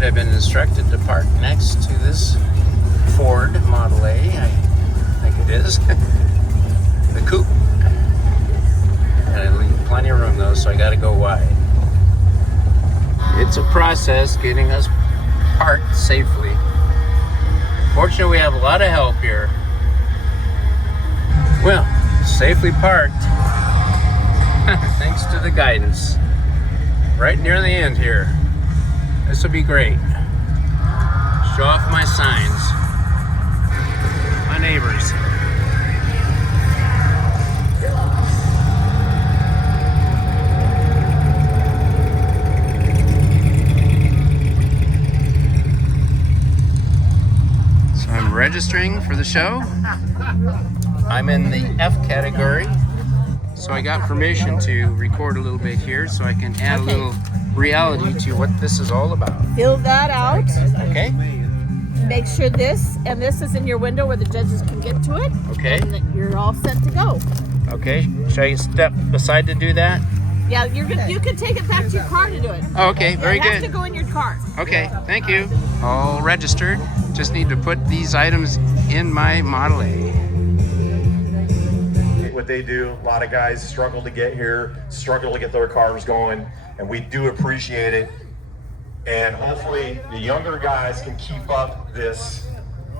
Alright, I've been instructed to park next to this Ford Model A, I think it is, the coupe. And I leave plenty of room though, so I gotta go wide. It's a process getting us parked safely. Fortunately, we have a lot of help here. Well, safely parked, thanks to the guidance. Right near the end here. This will be great. Show off my signs. My neighbors. So I'm registering for the show. I'm in the F category. So I got permission to record a little bit here so I can add a little reality to what this is all about. Fill that out. Okay. Make sure this and this is in your window where the judges can get to it. Okay. And you're all set to go. Okay. Should I step aside to do that? Yeah, you can take it back to your car to do it. Oh, okay. Very it good. has to go in your car. Okay. Thank you. All registered. Just need to put these items in my Model A. What they do, a lot of guys struggle to get here, struggle to get their cars going, and we do appreciate it. And hopefully the younger guys can keep up this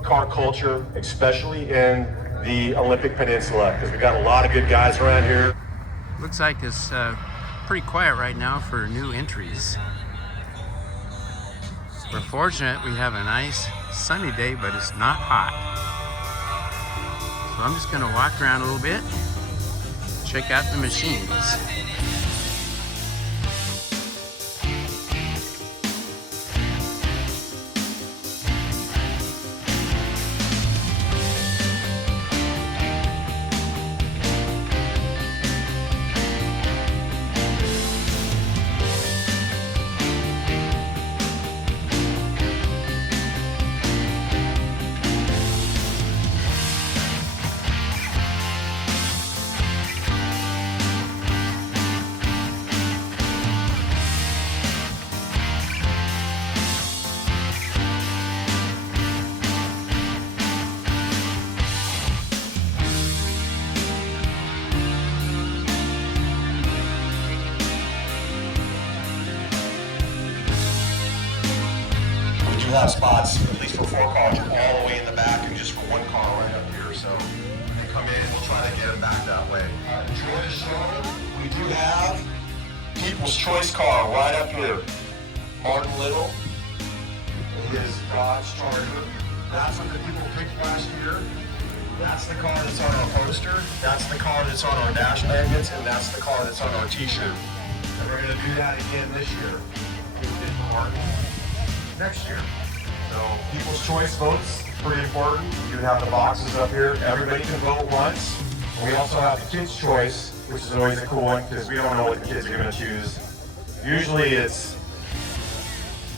car culture, especially in the Olympic Peninsula, because we've got a lot of good guys around here. Looks like it's pretty quiet right now for new entries. We're fortunate we have a nice sunny day, but it's not hot. So I'm just gonna walk around a little bit, check out the machines. We have spots, at least for 4 cars, all the way in the back and just for 1 car right up here. So they come in, we'll try to get them back that way. Enjoy the show. We do have People's Choice car right up here. Martin Little, his Dodge Charger. That's what the people picked last year. That's the car that's on our poster. That's the car that's on our dash magnets, and that's the car that's on our t-shirt. And we're gonna do that again this year. We did Martin next year. So People's Choice votes, pretty important. You have the boxes up here. Everybody can vote once. We also have the Kids' Choice, which is always a cool one because we don't know what the kids are going to choose. Usually it's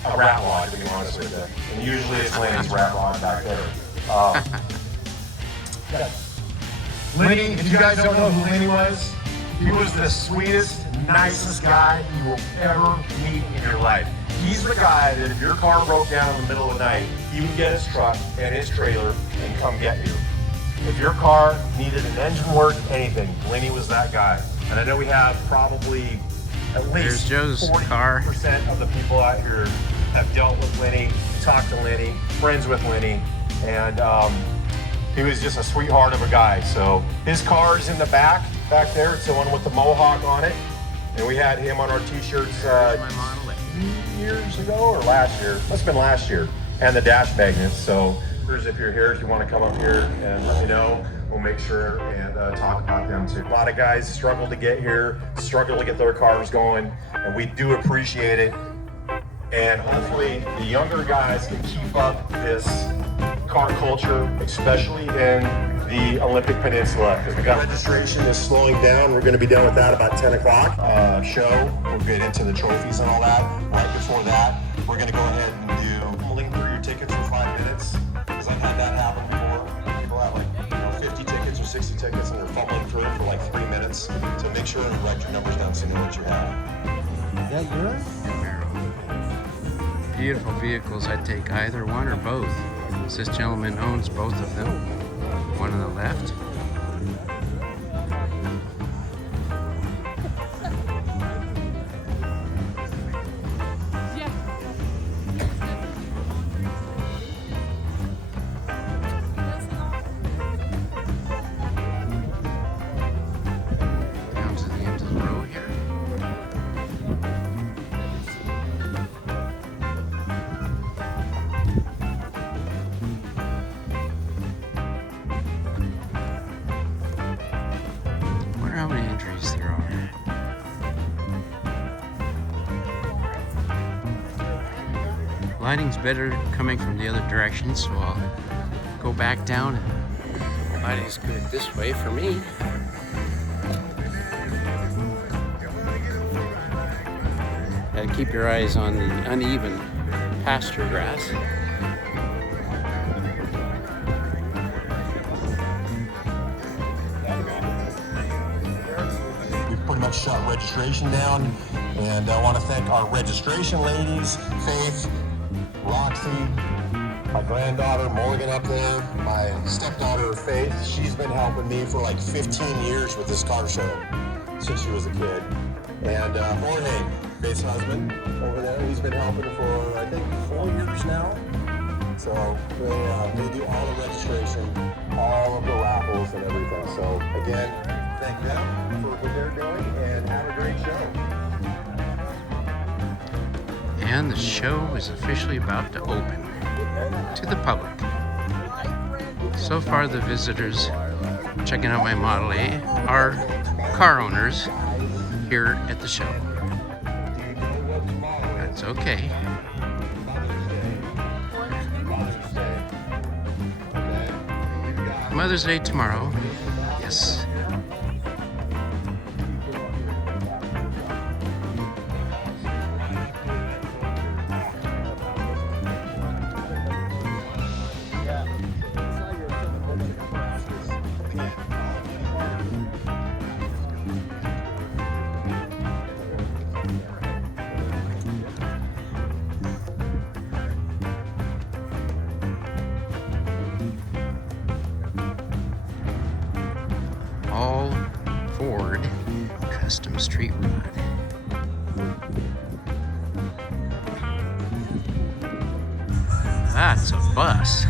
a rat rod, to be honest with you. And usually it's Lanny's rat rod back there. Lenny, if you guys don't know who Lenny was, he was the sweetest, nicest guy you will ever meet in your life. He's the guy that if your car broke down in the middle of the night, he would get his truck and his trailer and come get you. If your car needed an engine work, anything, Lenny was that guy. And I know we have probably at least 40% of the people out here have dealt with Lenny, talked to Lenny, friends with Lenny, and he was just a sweetheart of a guy. So his car is in the back there. It's the one with the mohawk on it. And we had him on our t-shirts 2 years ago or last year. Must have been last year. And the dash magnets. So if you're here, if you want to come up here and let me know, we'll make sure and talk about them too. A lot of guys struggle to get here, struggle to get their cars going, and we do appreciate it. And hopefully the younger guys can keep up this car culture, especially in the Olympic Peninsula. Because we got registration is slowing down. We're going to be done with that about 10 o'clock. Show, we'll get into the trophies and all that. Right before that, we're going to go ahead and do fumbling through your tickets for 5 minutes. Because I've had that happen before. People have like 50 tickets or 60 tickets and they're fumbling through it for like 3 minutes. So make sure and write your numbers down so you know what you have. Is that yours? beautiful vehicles, I'd take either one or both. This gentleman owns both of them. One on the left. Down to the end of the row here. Wonder how many entries there are. Lighting's better coming from the other direction, so I'll go back down. Lighting's good this way for me. Gotta keep your eyes on the uneven pasture grass. We've pretty much shut registration down, and I want to thank our registration ladies, Faith, Roxy, my granddaughter Morgan up there, my stepdaughter Faith. She's been helping me for like 15 years with this car show since she was a kid. And Jorge, Faith's husband, over there, he's been helping for I think 4 years now. So they do all the registration, all of the raffles and everything. So again, thank them for what they're doing, and have a great show. And the show is officially about to open to the public. So far, the visitors checking out my Model A are car owners here at the show. That's okay. Mother's Day tomorrow. Yes. All Ford custom street rod. That's a bus.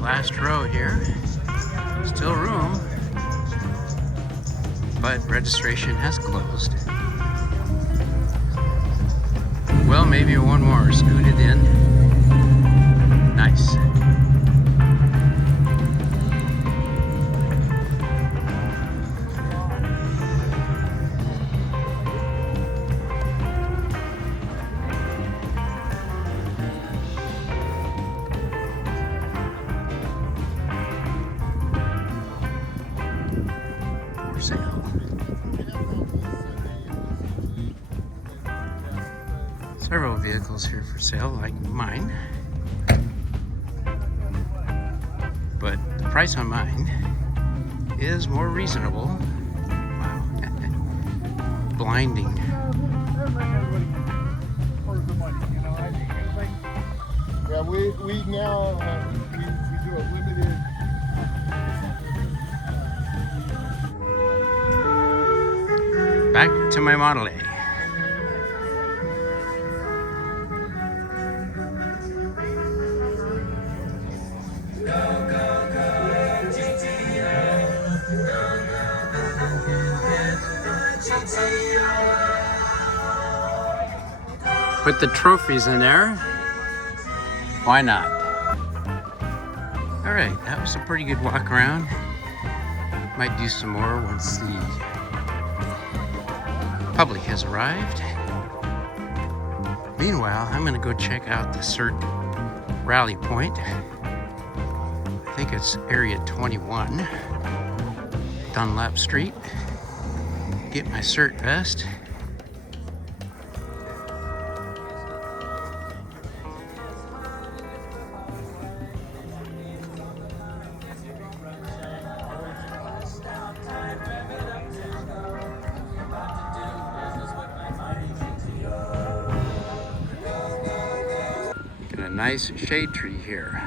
Last row here. Still room, but registration has closed. Well, maybe one more scooted in. Nice. vehicles here for sale, like mine. But the price on mine is more reasonable. Wow. Blinding. Yeah, we now we do a limited. Back to my Model A. Put the trophies in there. Why not? All right, that was a pretty good walk around. Might do some more once the public has arrived. Meanwhile, I'm gonna go check out the CERT rally point. I think it's area 21, Dunlap Street. Get my CERT vest. Got a nice shade tree here.